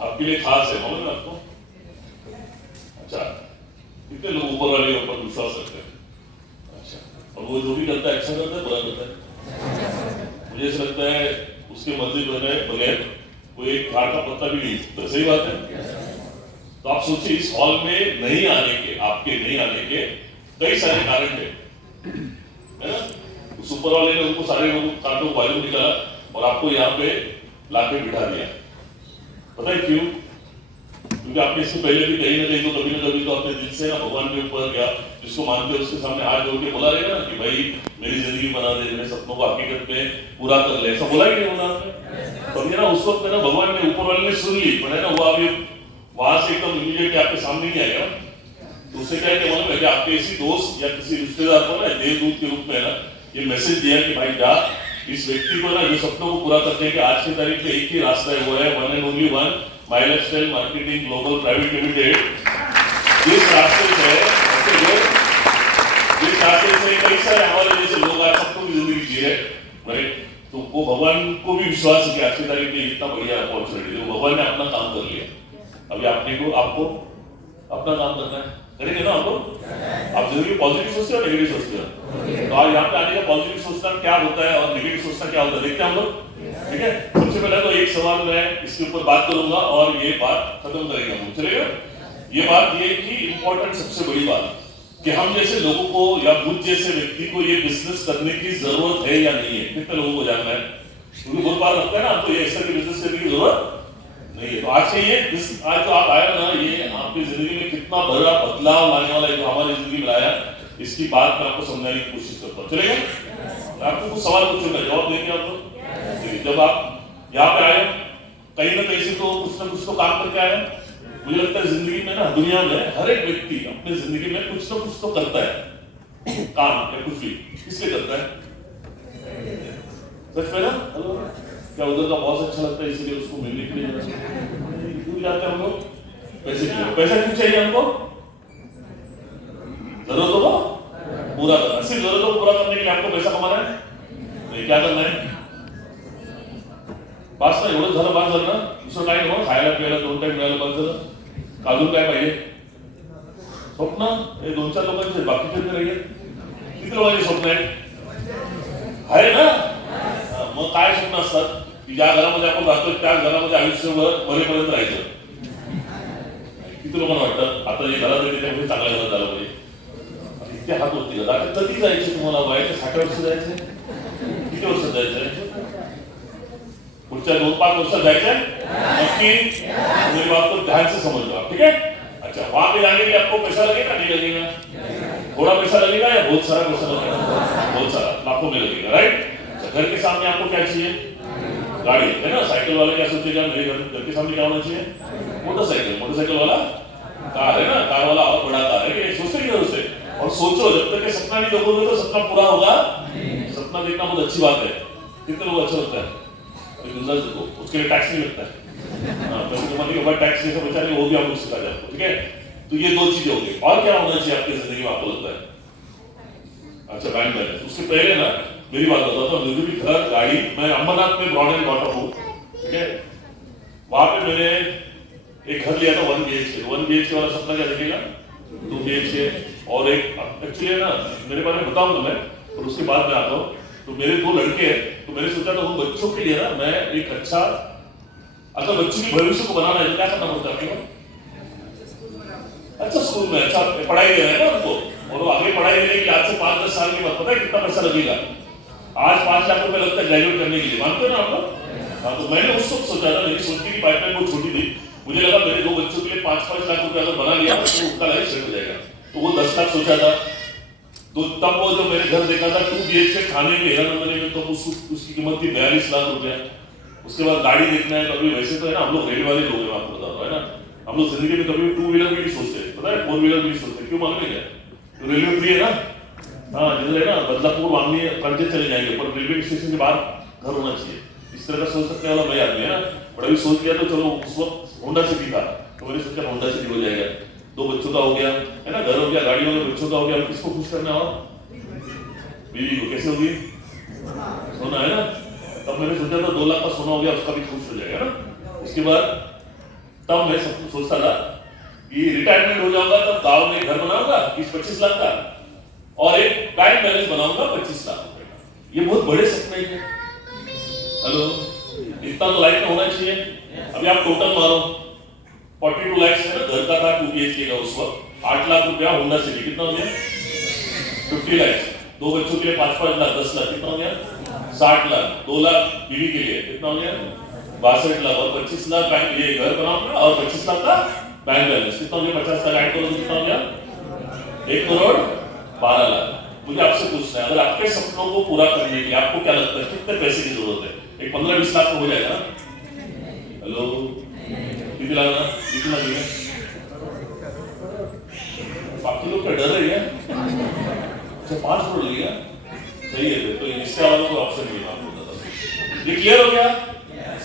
आपके लिए खास है, मालूम है आपको? अच्छा, कितने लोग ऊपर वाले के ऊपर विश्वास रखते हैं? अच्छा, और वो जो भी करता है अच्छा करता है बुरा करता है? मुझे ऐसा लगता है उसके मर्जी बगैर वो एक झाड़ का पत्ता भी नहीं सकता। सही बात है? तो आप सोचिए इस हॉल में नहीं आने के, आपके नहीं आने के कई सारे कारण है ना? उस ऊपर वाले ने उनको सारे लोगों कांटों को बाजू निकाला और आपको यहाँ पे लाके बिठा दिया। पता है क्यों? क्योंकि आपने इससे पहले भी कहीं ना कहीं तो कभी ना कभी तो अपने दिल से ना भगवान के ऊपर गया, जिसको मानते हो उसके सामने हाथ जोड़ के बोला रहेगा ना कि भाई मेरी जिंदगी बना दे, मेरे सपनों को हकीकत में पूरा कर ले। ऐसा बोला ही नहीं बोला आपने? तो ये ना उस वक्त ना भगवान ने ऊपर वाले ने सुन ली, पर है ना वो अभी वहां से एकदम इमीडिएटली आपके सामने नहीं आएगा। तो उससे क्या है मतलब है कि आपके किसी दोस्त या किसी रिश्तेदार को ना देवदूत के रूप में ना ये मैसेज दिया कि भाई जा इस व्यक्ति को ना जो सपनों को पूरा करने के आज की तारीख में एक ही रास्ता है, वो है one and only one, my lifestyle marketing global private limited. जिस रास्ते से कई सारे हमारे जैसे लोग आज सपनों की जिंदगी जी रहे, राइट? तो वो भगवान को भी विश्वास है कि आज की तारीख में इतना बढ़िया अपॉर्चुनिटी है, भगवान ने अपना काम कर लिया। अभी आपको अपना काम करना है, करेंगे ना? आप जिंदगी पॉजिटिव सोचते हो नेगेटिव सोचते हो? तो आज यहाँ पे आने का पॉजिटिव सोचना क्या होता है और नेगेटिव सोचना क्या होता है देखते हैं हम लोग। ठीक है, सबसे पहले तो एक सवाल मैं इसके ऊपर बात करूंगा और ये बात खत्म करेंगे हम, चलेगा? ये बात ये कि इंपॉर्टेंट सबसे बड़ी बात कि हम जैसे लोगों को या मुझ जैसे व्यक्ति को ये बिजनेस करने की जरूरत है या नहीं है, कितने लोगों को जानना है? क्योंकि बहुत बार लगता है ना आपको ये ऐसा बिजनेस करने की जरूरत नहीं है। तो आज से ये आज जो आप आया ना, ये आपकी जिंदगी में कितना बड़ा बदलाव लाने वाला है जो हमारी जिंदगी में आया, इसकी बात मैं आपको समझाने की कोशिश करता हूँ, चलेगा? आपको कुछ सवाल पूछूंगा, जवाब देंगे आप लोग। जब आप यहाँ पे आए कहीं ना कहीं से तो कुछ ना कुछ तो काम करके आए। मुझे लगता है जिंदगी में ना, दुनिया में हर एक व्यक्ति अपनी जिंदगी में कुछ ना कुछ तो करता है काम या कुछ भी। किसलिए करता है? सच में ना? हेलो, क्या उधर का बहुत अच्छा लगता है इसलिए उसको मिलने के लिए क्यों जाते हैं हम लोग? पैसे के लिए। पैसा क्यों चाहिए हमको? जरूरतों को पूरा करना। सिर्फ जरूरतों को पूरा करने के लिए आपको पैसा कमाना है? नहीं, क्या करना है? पास ना एवढं झालं, पास झालं ना, दुसरं काय नको, खायला प्यायला 2 टाइम मिळालं पास झालं, अजून काय पाहिजे? स्वप्न हे 2-4 लोकांचे, बाकीचे नाही आहेत. किती लोकांचे स्वप्न आहे ना? मग काय स्वप्न असतात की ज्या घरामध्ये आपण राहतो त्या घरामध्ये आयुष्यभर मरेपर्यंत राहायचं? किती लोकांना वाटतं आता जे घरात आहे त्याच्यामध्ये चांगल्या घरात झालं पाहिजे, इतके हात होती का? आता कधी जायचे तुम्हाला? वयाच्या 60 वर्ष जायचे? किती वर्ष जायचंय? पुढच्या 2-5 वर्षात जायचंय नक्की? मेरी बात को ध्यान से समझ लो, ठीक है? अच्छा, वहां पे जाने के लिए आपको पैसा लगेगा नहीं लगेगा? थोड़ा पैसा लगेगा या बहुत सारा पैसा लगेगा? बहुत सारा, लाखों में लगेगा, राइट? घर के सामने आपको क्या चाहिए? गाड़ी, है ना? साइकिल वाले क्या सोचेगा मेरे घर के सामने क्या होना चाहिए? मोटरसाइकिल वाला कार है ना, कार वाला और बड़ा कार है, सोचेंगे उससे। और सोचो, जब तक सपना नहीं देखोगे तो सपना पूरा होगा? सपना देखना बहुत अच्छी बात है। कितने लोग अच्छा लगता है उसके लिए टैक्स नहीं लगता है। पैसे कमाने के बाद टैक्स नहीं बचा वो भी आपको सिखा जाए आपको, ठीक है? तो ये 2 चीजें होंगी। और क्या होना चाहिए आपकी जिंदगी में आपको लगता है? अच्छा, बैंक बैलेंस। उसके पहले ना मेरी बात बताता हूँ, मुझे भी घर गाड़ी, मैं अमरनाथ में ब्रॉड एंड बॉटम हूँ, ठीक है? वहां पे मैंने एक घर लिया था 1 BHK वाला सपना क्या दिखेगा? 2 BHK और एक एक्चुअली ना मेरे बारे में बताऊंगा मैं, और उसके बाद मैं आता हूँ। तो मेरे 2 लड़के हैं, तो मैंने सोचा था उन बच्चों के लिए ना मैं एक अच्छा, अगर बच्चों के भविष्य को बनाना है तो क्या करना पड़ता है? अच्छा स्कूल में अच्छा पढ़ाई दे रहे हैं ना उनको, और वो आगे पढ़ाई देने के लिए आज से 5-10 साल के बाद पता है कितना पैसा लगेगा? आज 5 लाख रुपए लगता है ग्रेजुएट करने के लिए, मानते हो ना आप लोग? हाँ, तो मैंने उस वक्त सोचा था, मेरी सोचने की पाइपलाइन बहुत छोटी थी, मुझे लगा मेरे 2 बच्चों के लिए 5-5 लाख रुपए अगर बना लिया तो उनका लाइफ सेट हो जाएगा। तो वो 10 लाख सोचा था। तो तब वो जो मैंने घर देखा था 2 BHK खाने में हीरानंदनी में, तो उसकी कीमत थी 42 लाख रुपया। उसके बाद गाड़ी देखना है, तो अभी वैसे तो है ना हम लोग रेल वाले लोग हैं, आपको बता रहा हूं, है ना? हम लोग जिंदगी में कभी 2 व्हीलर भी नहीं सोचते, पता है? 4 व्हीलर भी नहीं सोचते, क्यों मालूम है क्या? तो रेलवे फ्री है ना? हाँ, जिधर है ना बदलापुर मांगनी कर्जे चले जाएंगे, पर रेलवे स्टेशन के बाहर घर होना चाहिए। इस तरह का सोच सकने वाला मैं आदमी है ना, बड़ा भी सोच लिया तो चलो। उस वक्त होंडा सिटी था, तो मैंने सोचा होंडा सिटी हो जाएगा, 2 बच्चों का हो गया, है ना? घर हो गया, गाड़ी हो गया, बच्चों का हो गया। किसको खुश करना है? और बीवी को। कैसे होगी? सोना है ना? तब मैंने सोचा था 2 लाख का सोना हो गया, उसका भी खुश हो जाएगा ना? उसके बाद तब मैं सोचता था कि रिटायरमेंट हो जाऊंगा तब गांव में घर बनाऊंगा 20-25 लाख का और एक बैंक बैलेंस बनाऊंगा 25 लाख रुपए का। ये बहुत बड़े सपने हैं। हेलो, इतना तो लाइफ में होना चाहिए। अभी आप टोटल मारो 42 लाख है ना, घर का था 2 BHK का उस वक्त, 8 लाख रुपया होंडा सिटी, कितना हो गया 50 लाख, 2 बच्चों के लिए 5-5 लाख, 10 लाख, कितना हो गया 60 लाख, 2 लाख बीवी के लिए, कितना हो गया 62 लाख, और 25 लाख बैंक ये घर बनाऊंगा और 25 लाख का बैंक बैलेंस, कितना हो गया 50 लाख ऐड करो, कितना हो गया 1 करोड़ 12 लाख। मुझे आपसे पूछना है, अगर आपके सपनों को पूरा करने के लिए आपको क्या लगता है कितने पैसे की जरूरत है? एक 15-20 लाख तो हो जाएगा ना? हेलो, कितनी लाना, कितना लगेगा? बाकी लोग का डर है क्या? अच्छा 5 करोड़ लगेगा, सही है। तो इसके अलावा कोई ऑप्शन नहीं है आपको बताता। ये क्लियर हो गया?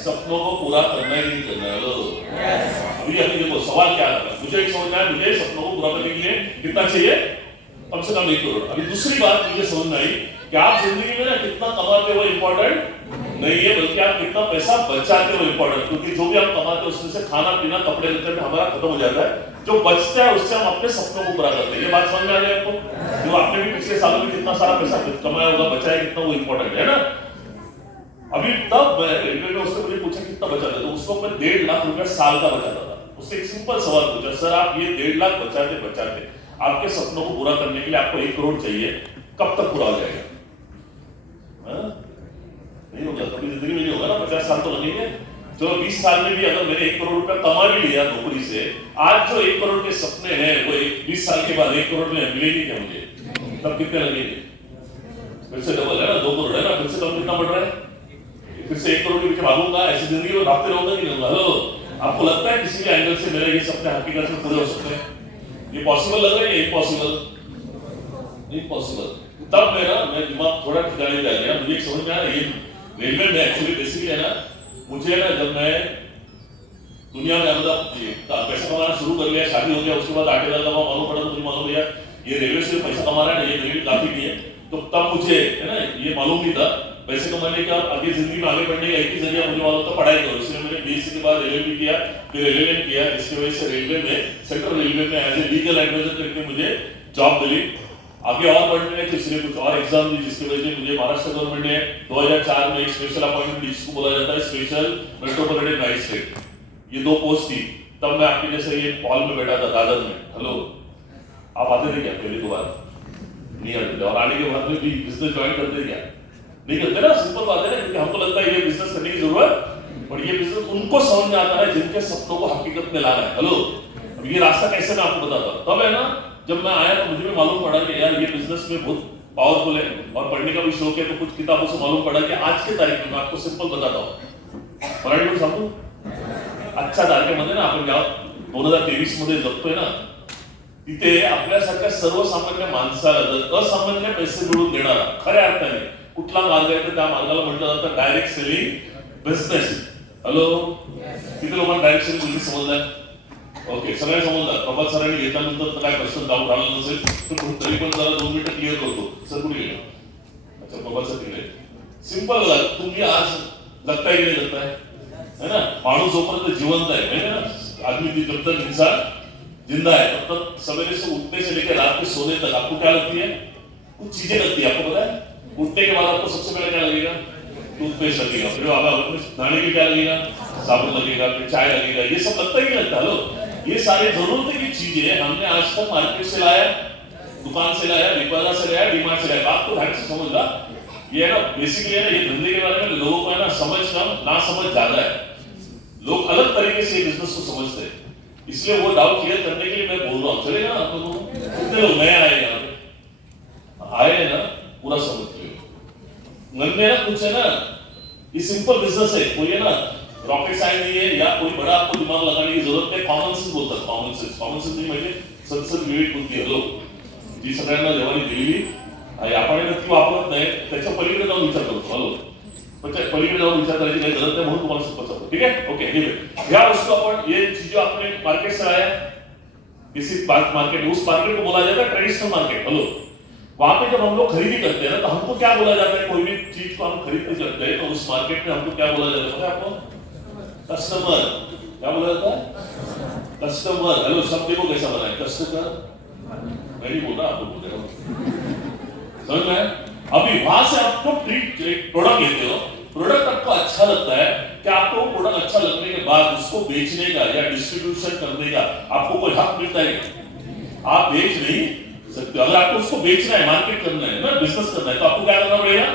सपनों को पूरा करना ही नहीं करना। हेलो, अभी देखो सवाल क्या है, मुझे समझना है, मुझे सपनों को पूरा करने के लिए कितना चाहिए? कम से कम 1 करोड़। अभी दूसरी बात मुझे समझ में आई कि आप जिंदगी में ना कितना कमाते हो इंपॉर्टेंट नहीं है, बल्कि आप कितना पैसा बचाते हो इंपॉर्टेंट। क्योंकि जो भी आप कमाते हो उसमें से खाना पीना कपड़े लत्ते में हमारा खत्म हो जाता है, जो बचता है उससे हम अपने सपनों को पूरा करते हैं। ये बात समझ में आ गई आपको? जो आपने भी पिछले सालों में कितना सारा पैसा कमाया होगा, बचा है कितना, वो इंपॉर्टेंट है ना। अभी तब मैं रेलवे में उससे मुझे पूछा कितना बचा था, तो उसको मैं 1.5 लाख रुपया साल का बचाता था। उससे एक सिंपल सवाल पूछा, सर आप ये 1.5 लाख बचाते बचाते आपके सपनों को पूरा करने के लिए आपको 1 करोड़ चाहिए, कब तक पूरा हो जाएगा? नहीं होगा, कभी जिंदगी में नहीं होगा ना, 50 साल तो लगेंगे। चलो 20 साल में भी अगर मैंने 1 करोड़ रुपया कमा भी लिया नौकरी से, आज जो 1 करोड़ के सपने हैं वो 20 साल के बाद 1 करोड़ में मिलेगी क्या मुझे? तब कितने लगेंगे? फिर से डबल है ना, 2 करोड़ है ना, फिर से कम कितना बढ़ रहा है? फिर से 1 करोड़ के पीछे भागूंगा, ऐसी जिंदगी में भागते रहूंगा कि नहीं? हेलो, आपको लगता है किसी भी एंगल से मेरे ये सपने हकीकत में पूरे हो सकते हैं? ये पॉसिबल लग रहा है? इम्पॉसिबल? इम्पॉसिबल। तब मैं दिमाग थोड़ा ठिकाने जा गया, मुझे समझ में आया ये रेलवे में एक्चुअली बेसिकली है ना, मुझे ना जब मैं दुनिया में मतलब पैसा कमाना शुरू कर लिया, शादी हो गया, उसके बाद 8 हज़ार कमा मालूम पड़ा, तो मुझे मालूम भैया ये रेलवे से पैसा कमा रहा है ना, ये रेलवे काफी नहीं है। तो तब मुझे है ना ये मालूम नहीं था पैसे कमाने का, आगे जिंदगी में आगे बढ़ने का एक ही जरिया मुझे मालूम था पढ़ाई करो। इसलिए मैंने BSc के बाद रेलवे किया, फिर रेलवे में किया, जिसकी वजह से रेलवे में सेंट्रल रेलवे में एज ए लीगल एडवाइजर करके मुझे जॉब मिली। आगे और बढ़ने में तो इसलिए कुछ और एग्जाम दी, जिसकी वजह से मुझे महाराष्ट्र गवर्नमेंट ने 2004 में एक स्पेशल अपॉइंटमेंट जिसको बोला जाता है स्पेशल मेट्रोपॉलिटन मैजिस्ट्रेट, ये 2 पोस्ट थी। तब मैं आपके जैसे ये हॉल में बैठा था दादर में। हेलो, आप आते थे क्या पहली बार? नहीं आते थे, और आने के बाद में भी बिजनेस ज्वाइन करते क्या? नहीं करते ना, सिंपल बात है ना, क्योंकि हमको लगता है ये बिजनेस करने की जरूरत, और ये बिजनेस उनको समझ में आता है जिनके सपनों को हकीकत में लाना है। हेलो, अब ये रास्ता कैसे मैं आपको बताता हूं। तब है ना जब मैं आया तो मुझे भी मालूम पड़ा कि यार ये बिजनेस में बहुत पावरफुल है, और पढ़ने का भी शौक है, तो कुछ किताबों से मालूम पड़ा कि आज के तारीख में मैं आपको सिंपल बताता हूँ, मराठी में सांगू आजच्या तारखेमध्ये ना आपण जेव्हा 2023 मध्ये जगतोय ना, तिथे आपल्यासारख्या सर्वसामान्य माणसाला जर असामान्य पैसे मिळवून देणारा खऱ्या अर्थाने कुठला मार्ग आहे तर त्या मार्गाला म्हटलं जातं डायरेक्ट सेलिंग बिझनेस। हेलो, किती लोकांना डायरेक्ट सेलिंग बिझनेस समजलाय? ओके, सगळ्यांना समजलं। प्रभात सरांनी घेतल्यानंतर काय प्रश्न डाऊट आला नसेल तर तरी पण जरा 2 मिनिटं क्लिअर करतो। सर कुठे गेले? अच्छा, प्रभात सर तिकडे। सिंपल बघा, तुम्ही आज लगताय की नाही लगताय, है ना? माणूस जोपर्यंत जिवंत है ना, आदमी की जब तक इंसान जिंदा है तब तक सवेरे से उठने से लेकर रात के सोने तक आपको क्या लगती है? कुछ चीजें लगती है, आपको पता है? उठने के बाद आपको सबसे पहले क्या लगेगा? टूथपेस्ट लगेगा, फिर नहाने के क्या लगेगा? साबुन लगेगा, फिर चाय लगेगा, ये सब लगता ही नहीं लगता। हेलो, ये सारे जरूरत की चीजें हमने आज तक मार्केट से लाया, दुकान से लाया, रिपाजा से लाया, डीमार्ट से लाया। बात को ढंग से समझना, ये है ना बेसिकली है ना, ये धंधे के बारे में लोगों को है ना समझ कम ना समझ ज्यादा है। लोग अलग तरीके से बिजनेस को समझते हैं, इसलिए वो डाउट क्लियर करने के लिए मैं बोल रहा हूँ। चलेगा ना आप लोगों को? कितने लोग नए आए यहाँ पे आए हैं ना, पूरा समझते हो। मन में ना कुछ है ना, ये सिंपल बिजनेस है, कोई है ना रॉकेट साइंस नहीं है, या कोई बड़ा आपको दिमाग लगाने की जरूरत है। कॉमन सेंस बोलतात, कॉमन सेंस। कॉमन सेंस म्हणजे सनसद विवेक बुद्धी आहे लोक जी सगळ्यांना जेव्हा दिलेली आपण नक्की वापरत नाही, त्याच्या पलीकडे जाऊन विचार करतो। हॅलो, पलीकडे जाऊन विचार करायची काही गरज नाही, म्हणून तुम्हाला सुचवतो। ठीक है, ओके। ह्या वस्तू आपण ये चीजें आपने मार्केट से लाया, किसी मार्केट, उस मार्केट को बोला जाता है ट्रेडिशनल मार्केट। हेलो, वहां पे जब हम लोग खरीदी करते हैं ना, तो हमको क्या बोला जाता है? कोई भी चीज को हम खरीदते करते हैं तो उस मार्केट में हमको क्या बोला जाता है? आपको कस्टमर। क्या बोला जाता है? कस्टमर। हेलो, शब्द देखो कैसा बना है, कस्टमर। मैं नहीं बोल रहा, आपको बोल रहा हूं, समझ में? अभी वहां से आपको प्रोडक्ट लेते हो, प्रोडक्ट आपको अच्छा लगता है कि आपको प्रोडक्ट अच्छा लगने के बाद उसको बेचने का या डिस्ट्रीब्यूशन करने का आपको कोई हक मिलता है? आप बेच नहीं सकते। अगर आपको उसको बेचना है, मार्केट करना है ना, बिजनेस करना है, तो आपको क्या करना पड़ेगा?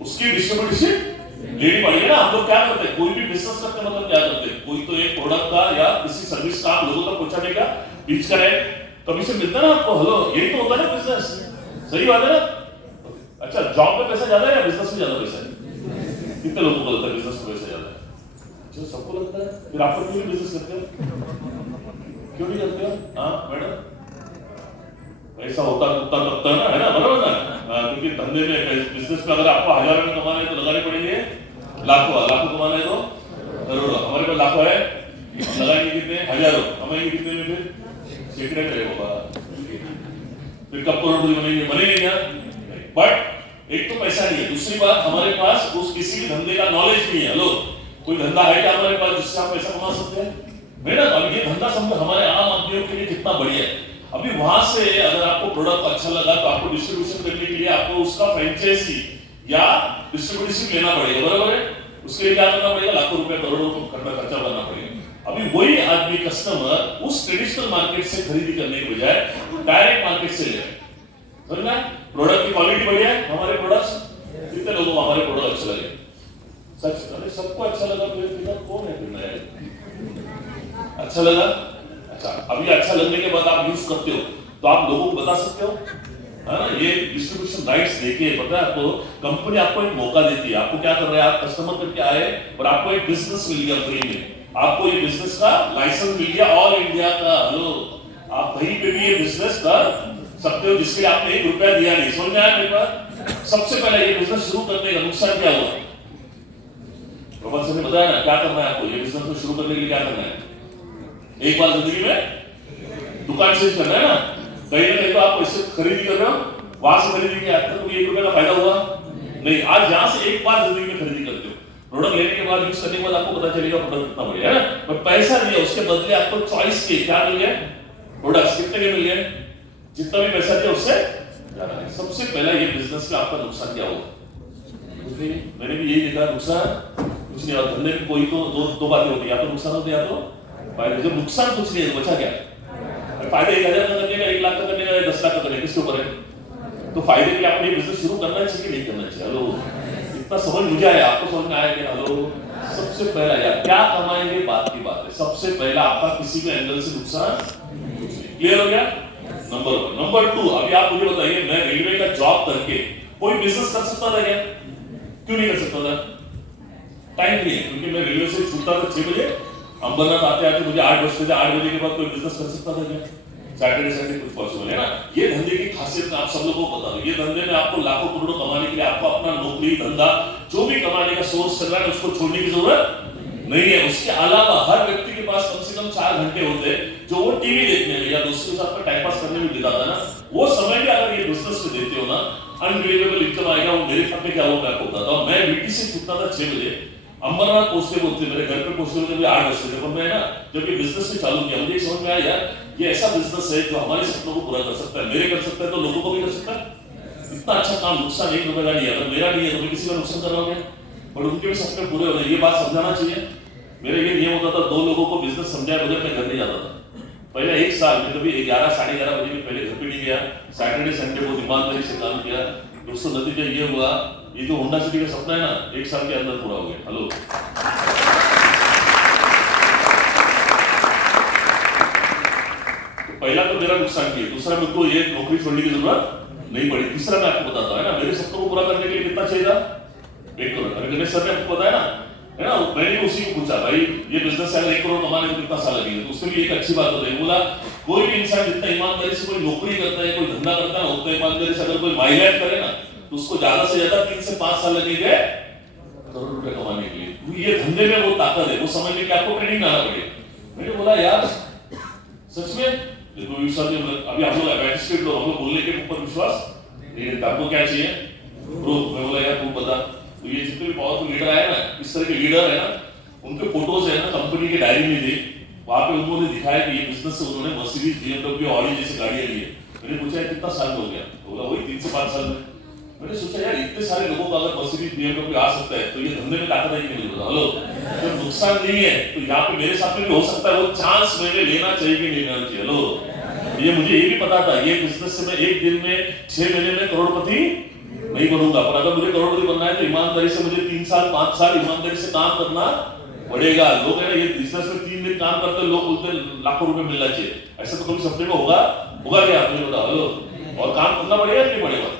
उसकी डिस्ट्रीब्यूशन लेनी पड़ेगी ना। हम लोग क्या करते हैं, कोई भी बिजनेस करते हैं, मतलब क्या करते हैं, कोई तो एक प्रोडक्ट का या किसी सर्विस का आप लोगों तक पहुंचाने का बीच का है, कमीशन मिलता है ना आपको। हेलो, यही तो होता है ना बिजनेस, सही बात है ना? अच्छा, जॉब में पैसा ज्यादा है या बिजनेस में ज्यादा पैसा है? कितने लोगों को लगता है बिजनेस में पैसा ज्यादा है? जो सबको लगता है, फिर आप क्यों बिजनेस करते हो? क्यों नहीं करते हो? हाँ मैडम, ऐसा होता कुत्ता करता है ना, बराबर ना? क्योंकि धंधे में, बिजनेस में अगर आपको 1000 में कमाना है तो लगाने पड़ेंगे लाखों, लाखों कमाना है तो करोड़ों। हमारे पास लाखों है, लगाएंगे कितने? हजारों। कमाएंगे कितने में? फिर सैकड़े में होगा, फिर कब करोड़पति बनेंगे? बनेंगे क्या? बट एक तो पैसा नहीं है, दूसरी बात हमारे पास उस किसी भी धंधे का नॉलेज नहीं है। लोग, कोई धंधा है क्या हमारे पास जिससे आप पैसा कमा सकते हैं? मेहनत। अब ये धंधा समझो हमारे आम आदमियों के लिए कितना बढ़िया है। अभी वहां से अगर आपको प्रोडक्ट अच्छा लगा तो आपको डिस्ट्रीब्यूशन करने के लिए आपको उसका फ्रेंचाइजी या डिस्ट्रीब्यूशन लेना पड़ेगा, बराबर है? उसके लिए क्या करना पड़ेगा? लाखों रुपए, करोड़ों का खर्चा करना पड़ेगा। अभी वही आदमी, कस्टमर, उस ट्रेडिशनल मार्केट से खरीदी करने के बजाय डायरेक्ट मार्केट से ले, समझना? प्रोडक्ट की क्वालिटी बढ़िया है, हमारे प्रोडक्ट्स, कितने लोगों को हमारे प्रोडक्ट अच्छे लगे? सच, अरे सबको अच्छा लगा, फिर कौन है फिर नया? अच्छा लगा? अच्छा, अभी अच्छा लगने के बाद आप यूज करते हो तो आप लोगों को बता सकते हो, है ना? ये डिस्ट्रीब्यूशन राइट्स देके, पता है आपको, कंपनी आपको एक मौका देती है। आपको क्या कर रहा है, आप कस्टमर करके आए और आपको एक बिजनेस मिल गया फ्री में, आपको ये बिजनेस का लाइसेंस मिल गया ऑल इंडिया का। हेलो, आप कहीं पे भी ये बिजनेस कर सकते हो जिसके लिए आपने 1 रुपया दिया नहीं। समझ में आया मेरे पास? सबसे पहले ये बिजनेस शुरू करने का नुकसान क्या हुआ? प्रोफेसर ने बताया ना क्या करना है आपको, ये बिजनेस को शुरू करने के लिए क्या करना है? एक बार जिंदगी में दुकान चेंज करना है ना। कहीं ना कहीं तो आप पैसे खरीदी कर रहे हो, वहां से खरीदी के आते हो, 1 रुपए का फायदा हुआ नहीं। आज यहां से एक बार जिंदगी में खरीदी करते हो, प्रोडक्ट लेने के बाद, यूज करने के बाद आपको पता चलेगा प्रोडक्ट कितना बढ़िया है ना। पर पैसा दिया, उसके बदले आपको चॉइस के क्या मिल गया? प्रोडक्ट्स कितने के मिल गए? जितना भी पैसा दिया उससे ज्यादा। सबसे पहला ये बिजनेस का आपका नुकसान क्या होगा? मैंने भी यही देखा, नुकसान कुछ नहीं। और धंधे में कोई तो दो बातें होती है, या तो नुकसान होते या तो फायदे। जब नुकसान कुछ नहीं है, बचा क्या? फायदे 1000 का करने का, 1 लाख का करने का, 10 लाख का करने का, किसके ऊपर है? तो फायदे के लिए आपने बिजनेस शुरू करना चाहिए, नहीं करना चाहिए? हेलो, इतना समझ मुझे आया, आपको समझ में आया कि हेलो, सबसे पहला यार क्या कमाएंगे बात की बात है, सबसे पहला आपका किसी भी एंगल से नुकसान क्लियर हो गया? नंबर 1। नंबर 2, अभी आप मुझे बताइए, मैं रेलवे का जॉब करके कोई बिजनेस कर सकता था क्या? क्यों नहीं कर सकता था? टाइम नहीं है, क्योंकि मैं रेलवे से छूटता था 6 बजे, अंबरनाथ आते आते मुझे 8 बजते थे। 8 बजे के बाद कोई बिजनेस कर सकता था क्या? सैटरडे संडे कुछ पॉसिबल है ना? ये धंधे की खासियत आप सब लोगों को बता दो। ये धंधे में आपको लाखों करोड़ों कमाने के लिए आपको अपना नौकरी धंधा जो भी कमाने का सोर्स चल रहा है उसको छोड़ने की जरूरत नहीं है। उसके अलावा हर व्यक्ति के पास कम से कम 4 घंटे होते हैं जो वो टीवी देखने में या दोस्तों के साथ टाइम पास करने में बिताता है ना, वो समय भी अगर ये बिजनेस में देते हो ना, अनबिलीवेबल इनकम आएगा। वो मेरे खाते क्या हुआ मैं आपको बताता हूँ। मैं वीटी से छूटता था 6 बजे, अंबरनाथ पहुंचते पहुंचते मेरे घर पे पहुंचते हुए 8 बजते थे। पर मैं ना जब ये बिजनेस में चालू किया, मुझे समझ में आया यार ये ऐसा बिजनेस है जो हमारे सपनों को पूरा कर सकता है। मेरे कर सकता है तो लोगों को भी कर सकता है। इतना अच्छा काम, नुकसान 1 रुपए का नहीं है। अगर मेरा नहीं है तो मैं किसी का नुकसान कर रहा हूँ, और उनके भी सपने पूरे हो रहे हैं। ये बात समझाना चाहिए। मेरे ये नियम होता था, 2 लोगों को बिजनेस समझाए बगैर मैं घर नहीं जाता था। पहले 1 साल में कभी 11 साढ़े 11 बजे में पहले घर पे नहीं गया। सैटरडे संडे को ईमानदारी से काम किया। दोस्तों नतीजा ये हुआ, ये जो होंडा सिटी का सपना है ना, 1 साल के अंदर पूरा हो गया। हेलो, तो पहला तो मेरा नुकसान किया, दूसरा मेरे को ये नौकरी छोड़ने की जरूरत नहीं पड़ी। तीसरा मैं आपको बताता हूं, है ना, मेरे सपनों को पूरा करने के लिए कितना चाहिए था? 1 करोड़। अरे गणेश सर ने आपको बताया ना, है ना, मैंने उसी को पूछा, भाई ये बिजनेस से 1 करोड़ कमाने में कितना साल लगेगा? तो उसके लिए एक अच्छी बात होती है। बोला कोई भी इंसान जितना ईमानदारी से कोई नौकरी करता है, कोई धंधा करता है, उतना ईमानदारी से अगर कोई माइलेज करे ना तो उसको ज्यादा से ज्यादा 3 से 5 साल लगेंगे करोड़ रुपए कमाने के लिए। तो ये धंधे में वो ताकत है, वो समझने के आपको ट्रेनिंग आना पड़ेगा। मैंने बोला यार सच में देखो विश्वास नहीं, अभी हम लोग मैजिस्ट्रेट लोग, हम लोग बोलने के ऊपर विश्वास नहीं, आपको क्या चाहिए प्रूफ। मैं बोला यार प्रूफ बता। तो ये जितने भी पावरफुल लीडर आए ना, इस तरह के लीडर है ना, उनके फोटोज है ना कंपनी के डायरी में थे, वहां पे उन्होंने दिखाया कि ये बिजनेस से उन्होंने मर्सिडीज, BMW, ऑडी जैसी गाड़ियां ली है। मैंने पूछा कितना साल हो गया, बोला वही 3 से 5 साल में। मैंने सोचा यार इतने सारे लोगों का अगर मर्सिडीज, BMW आ सकता है तो ये धंधे में ताकत है कि नहीं? हेलो, जब नुकसान नहीं है तो यहाँ पे मेरे साथ में भी हो सकता है, वो चांस मैंने लेना चाहिए कि नहीं लेना चाहिए? हेलो, ये मुझे ये भी पता था ये बिजनेस से मैं एक दिन में 6 महीने में करोड़पति नहीं बनूंगा, पर अगर मुझे करोड़पति बनना है तो ईमानदारी से मुझे 3 साल 5 साल ईमानदारी से काम करना पड़ेगा। लोग है ना ये बिजनेस में 3 दिन काम करते लोग बोलते लाखों रुपए मिलना चाहिए, ऐसा तो कभी सपने में होगा क्या? आपने बताओ। हेलो, और काम करना पड़ेगा कि नहीं पड़ेगा?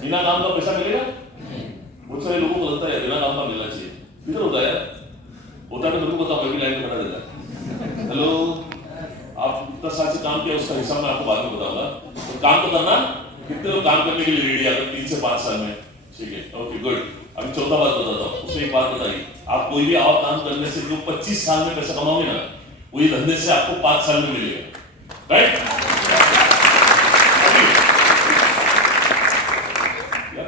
बिना काम का पैसा मिलेगा? बहुत सारे लोगों को लगता है बिना काम का मिलना चाहिए, किधर होता है? होता है तो मेरे को बताओ, मैं भी लाइन में खड़ा देता। हेलो, आप कितना साल से काम किया उसका हिसाब मैं आपको बाद में बताऊंगा, तो काम तो करना। कितने लोग काम करने के लिए रेडी अगर 3 से 5 साल में? ठीक है, ओके गुड। अभी चौथा बात बताता हूँ, उसमें एक बात बताइए, आप कोई भी और काम करने से जो 25 साल में पैसा कमाओगे ना, वही धंधे से आपको 5 साल में मिलेगा, राइट?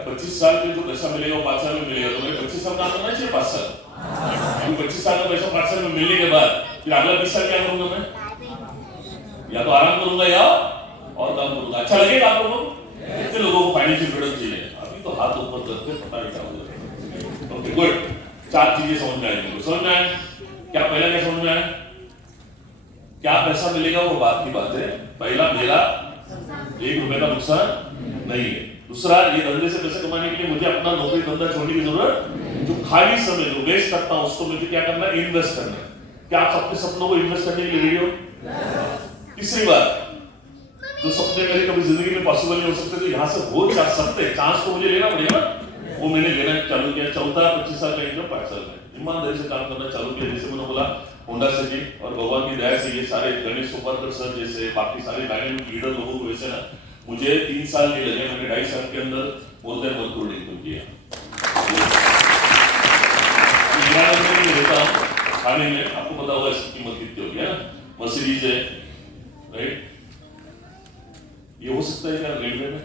25 साल में जो पैसा मिलेगा वो 5 साल में मिलेगा, तो मैं 25 साल काम करना चाहिए 5 साल? अभी 25 साल का पैसा 5 साल में मिलने के बाद फिर अगला 20 साल क्या करूंगा मैं? या तो आराम करूंगा या और काम करूंगा। अच्छा लगेगा आप लोगों को? कितने लोगों को फाइनेंशियल फ्रीडम चाहिए? अभी तो हाथ ऊपर करते पता नहीं क्या होगा। ओके गुड, 4 चीजें समझ में आएंगी। समझ में आए क्या? पहला क्या समझ में आया? क्या पैसा मिलेगा वो बात की बात है। पहला, मेरा 1 रुपए का नुकसान नहीं है। दूसरा, ये धंधे से पैसे कमाने के लिए मुझे अपना नौकरी धंधा छोड़ने की जरूरत, जो खाली समय जो वेस्ट करता हूं उसको मुझे क्या करना है? इन्वेस्ट करना है। क्या आप अपने सपनों को इन्वेस्ट करने के लिए रेडी हो? तीसरी बात, जो सपने मेरे कभी जिंदगी में पॉसिबल नहीं हो सकते तो यहाँ से हो जा सकते, चांस तो मुझे लेना पड़ेगा ना, वो मैंने लेना चालू किया। चौथा, 25 साल का इनकम 5 साल में ईमानदारी से काम करना चालू किया। जैसे मैंने बोला, होंडा सिटी और भगवान की दया से ये सारे गणेश उपाध्याय सर जैसे बाकी सारे डायनेमिक लीडर लोगों को वैसे ना मुझे 3 साल नहीं लगे, मैंने 2.5 साल के अंदर मोर देन 1 करोड़ इनकम किया। खाने में आपको पता होगा इसकी कीमत कितनी होगी, है ना? मर्सिडीज है, राइट? ये हो सकता है क्या रेलवे में?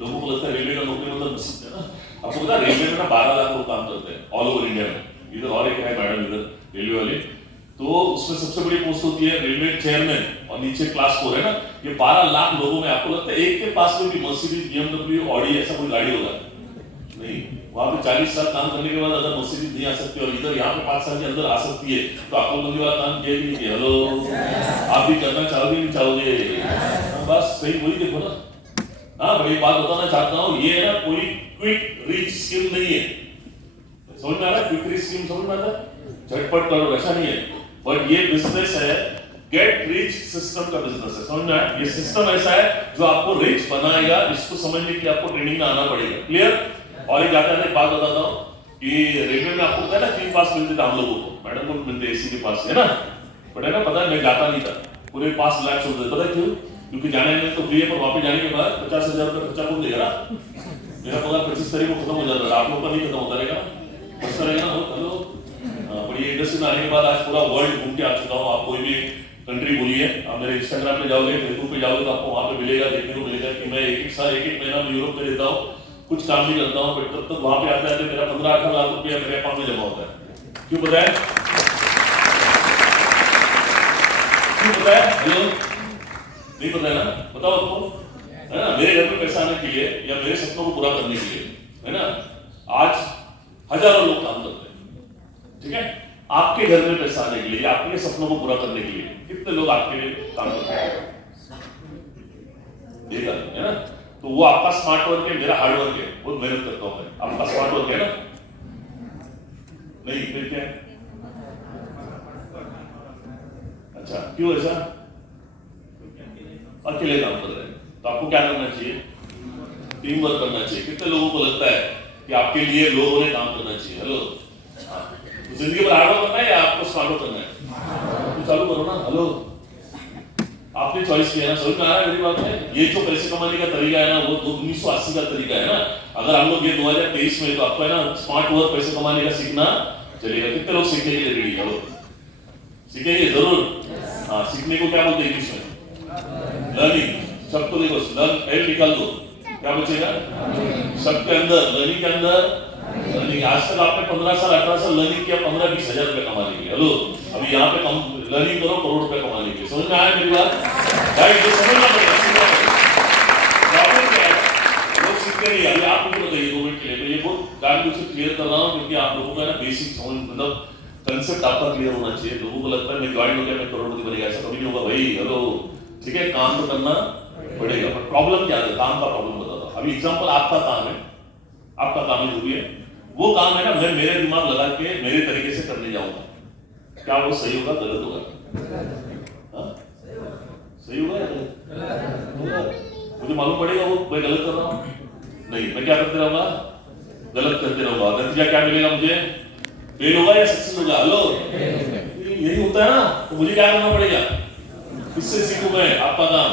लोगों को लगता है रेलवे का नौकरी मतलब नसीब है ना। आपको पता है रेलवे में ना 12 लाख लोग काम करते हैं ऑल ओवर इंडिया में। इधर और एक है मैडम इधर रेलवे वाले, तो उसमें सबसे बड़ी पोस्ट होती है रेलवे चेयरमैन और नीचे क्लास 4 है ना। ये 12 लाख लोगों में आपको लगता है एक के पास में भी मर्सिडीज, BMW, ऑडी ऐसा कोई गाड़ी होगा? नहीं। वहां पे 40 साल काम करने के बाद अगर मर्सिडीज नहीं आ सकती और इधर यहाँ पे 5 साल के अंदर आ सकती है तो आपको लंबी वाला काम किया भी नहीं। हेलो, आप भी करना चाहोगे नहीं चाहोगे? बस सही वही देखो ना। हाँ, बड़ी बात बताना चाहता हूँ, ये है ना कोई क्विक रिच स्कीम नहीं है। समझ में आ रहा है? क्विक रिच स्कीम समझ में आता है? झटपट करो ऐसा नहीं है, बट ये बिजनेस है गेट रिच सिस्टम का बिजनेस है। समझ में आया? ये सिस्टम ऐसा है जो आपको रिच बनाएगा, इसको समझने के लिए आपको ट्रेनिंग में आना पड़ेगा। क्लियर? और एक जाता है बात बताता हूँ कि रेलवे में आपको पता है ना 3 पास मिलते थे हम लोगों को, मैडम को मिलते एसी के पास, है ना? बट है ना, पता है मैं जाता नहीं था, पूरे पास लाख छोड़ देते। पता है क्यों? क्योंकि जाने में तो फ्री है, पर वापस जाने के बाद 50,000 रुपये खर्चा कौन देगा ना? मेरा पगार 25 तारीख को खत्म हो जाता है, आप लोग का नहीं खत्म होता रहेगा, बस रहेगा ना। हेलो, बड़ी इंडस्ट्री में आने के बाद आज पूरा वर्ल्ड घूम के आ चुका हूँ। आप कोई भी कंट्री बोलिए, आप मेरे इंस्टाग्राम पे जाओगे, फेसबुक पे जाओगे तो आपको वहाँ पे मिलेगा, देखने को मिलेगा कि मैं एक महीना में यूरोप में रहता हूँ, कुछ काम भी करता हूँ, बट तब तक वहाँ पे आता है मेरा 15-18 लाख रुपया मेरे अकाउंट में जमा होता है। क्यों पता है? क्यों पता है? हेलो, नहीं पता है ना? बताओ आपको, है ना? मेरे घर में पैसा आने के लिए या मेरे सपनों को पूरा करने के लिए, है ना, आज हजारों लोग काम करते हैं, ठीक है? आपके घर में पैसा आने के लिए, आपके सपनों को पूरा करने के लिए कितने लोग आपके लिए काम करते हैं? ये करते हैं ना? तो वो आपका स्मार्ट वर्क है, मेरा हार्ड वर्क है, बहुत मेहनत करता हूं मैं। आपका स्मार्ट वर्क है ना? नहीं, फिर क्या है? अच्छा, क्यों ऐसा? अकेले काम कर रहे हैं तो आपको क्या करना चाहिए? टीम वर्क करना चाहिए। कितने लोगों को लगता है कि आपके लिए लोगों ने काम करना चाहिए? हेलो, तो जिंदगी भर हार्ड वर्क करना है या आपको स्मार्ट वर्क करना है? तो चालू करो ना। हेलो, आपने चॉइस किया ना। समझ में आ रहा है मेरी बात है? ये जो पैसे कमाने का तरीका है ना, वो 1980 का तरीका है ना। अगर हम लोग ये 2023 में, तो आपको है ना स्मार्ट वर्क पैसे कमाने का सीखना चलेगा। कितने लोग सीखने के लिए रेडी है? सीखेंगे जरूर। हाँ, सीखने को क्या बोलते हैं इंग्लिश में? लर्निंग। सबको देखो, लर्न एल निकाल दो, क्या बचेगा? सबके अंदर लर्निंग के अंदर लर्निंग। आज तक आपने 15 साल 18 साल लर्निंग किया, 15-20 हजार रुपए कमाने के लिए। हेलो, अभी यहाँ पे लर्निंग करो करोड़ रुपए कमाने के लिए। समझ में आया मेरी बात? भाई ये समझना पड़ेगा। प्रॉब्लम क्या है, लोग सीखते नहीं। अभी आप मुझे बताइए 2 मिनट के लिए, मैं ये बहुत जानबूझ से क्लियर कर रहा हूँ क्योंकि आप लोगों का ना बेसिक समझ, मतलब कंसेप्ट आपका क्लियर होना चाहिए। लोगों को लगता है मैं ज्वाइन हो गया मैं करोड़पति बनेगा, ऐसा कभी नहीं होगा भाई। हेलो, ठीक है, काम तो करना पड़ेगा। पर प्रॉब्लम क्या है, काम का प्रॉब्लम बताता हूं। अभी एग्जांपल आपका काम है, आपका काम है जो भी है, वो काम है ना, मैं मेरे दिमाग लगा के मेरे तरीके से करने जाऊंगा, क्या वो सही होगा गलत होगा? सही होगा या गलत? मुझे मालूम पड़ेगा वो मैं गलत कर रहा हूं? नहीं, मैं क्या करते रहूंगा? गलत करते रहूंगा। नतीजा क्या मिलेगा मुझे? फेल होगा या सक्सेस होगा? हेलो, यही होता है ना। तो मुझे क्या करना पड़ेगा? किससे सीखूं मैं? आपका काम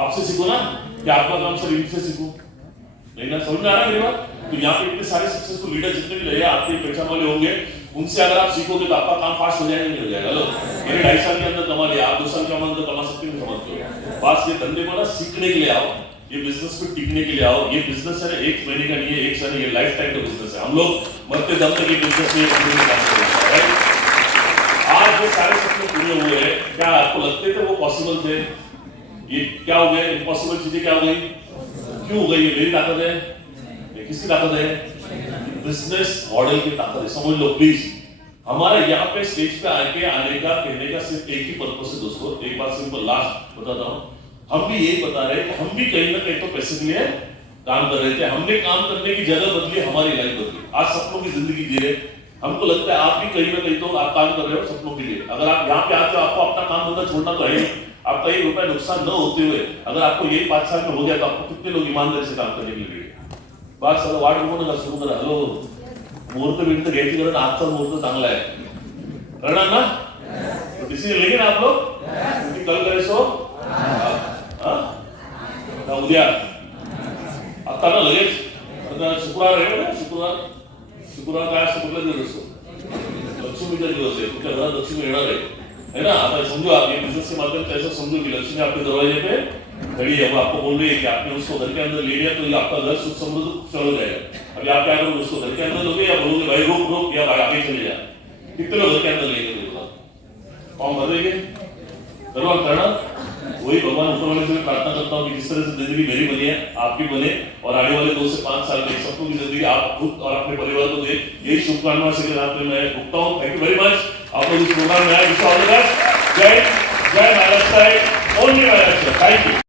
आपसे सीखो ना, कि आपका काम सिर्फ इनसे सीखो? नहीं ना, समझ में आ रहा है मेरी बात? तो यहाँ पे इतने सारे सक्सेसफुल लीडर जितने भी रहे आपके पहचान वाले होंगे, उनसे अगर आप सीखोगे तो आपका काम फास्ट हो जाएगा नहीं हो जाएगा? हेलो, मैंने 2.5 साल के अंदर कमा लिया, आप 2 साल के अंदर कमा सकते हो, समझते हो? बस ये धंधे को ना सीखने के लिए आओ, ये बिजनेस पे टिकने के लिए आओ। ये बिजनेस है ना 1 महीने का नहीं है, 1 साल, ये लाइफ टाइम का बिजनेस है। हम लोग मरते दम तक ये बिजनेस में काम करेंगे। आज जो सारे सपने पूरे हुए हैं, क्या आपको लगते थे वो पॉसिबल थे? ये क्या हो गया? इम्पॉसिबल चीजें क्या हो गई? क्यों हो गई? ये मेरी ताकत है? ये किसकी ताकत है? बिजनेस मॉडल की ताकत है। समझ लो प्लीज। हमारा यहाँ पे स्टेज पे आने का कहने का सिर्फ एक ही पर्पस है दोस्तों। एक बात सिंपल लास्ट बताता हूँ, हम भी यही बता रहे हैं कि हम भी कहीं ना कहीं तो पैसे के लिए काम कर रहे थे। हमने काम करने की जगह बदली, हमारी लाइफ बदली, आज सपनों की जिंदगी जी रहे। हमको लगता है आप भी कहीं ना कहीं तो आप काम कर रहे हो सपनों के लिए। अगर आप यहाँ पे आते हो, आपको अपना काम धंधा छोड़ना तो है, आपका 1 रुपया नुकसान न होते हुए अगर आपको यही 5 साल में हो गया तो आपको कितने लोग ईमानदारी से काम करने के लिए बात सर वाट बघून नका सुरू करा. हॅलो मुहूर्त बिंत घ्यायची गरज, आजचा मुहूर्त चांगला आहे, करणार ना? डिसिजन लेंगे ना आप लोग कि कल करे सो ना उद्या, आता ना लगेच. आता शुक्रवार आहे ना, शुक्रवार काय असतो, कुठला दिवस असतो? लक्ष्मीचा दिवस आहे. तुमच्या घरात लक्ष्मी येणार है ना. आता समझो आप ये बिजनेस के माध्यम से ऐसा समझो कि लक्ष्मी आपके दरवाजे पे खड़ी है, वो आपको बोल रही है कि आपने उसको घर के अंदर ले लिया तो ये आपका घर सुख समृद्ध चल जाएगा. अभी आप क्या करोगे, उसको घर के अंदर लोगे या बोलोगे भाई रोक या भाई आगे चले जा? कितने लोग घर के अंदर लेंगे? फॉर्म भर देंगे, करना. वही भगवान ऊपर वाले से मैं प्रार्थना करता हूँ कि जिस तरह से जिंदगी मेरी बनी है आपकी बने, और आने वाले 2 से 5 साल में सबको की जिंदगी आप खुद और अपने परिवार को दे. यही शुभकामना से साथ में मैं भुगता हूँ. Thank you very much. आप लोग इस प्रोग्राम में आए. जय Maharashtra, only Maharashtra. Thank you.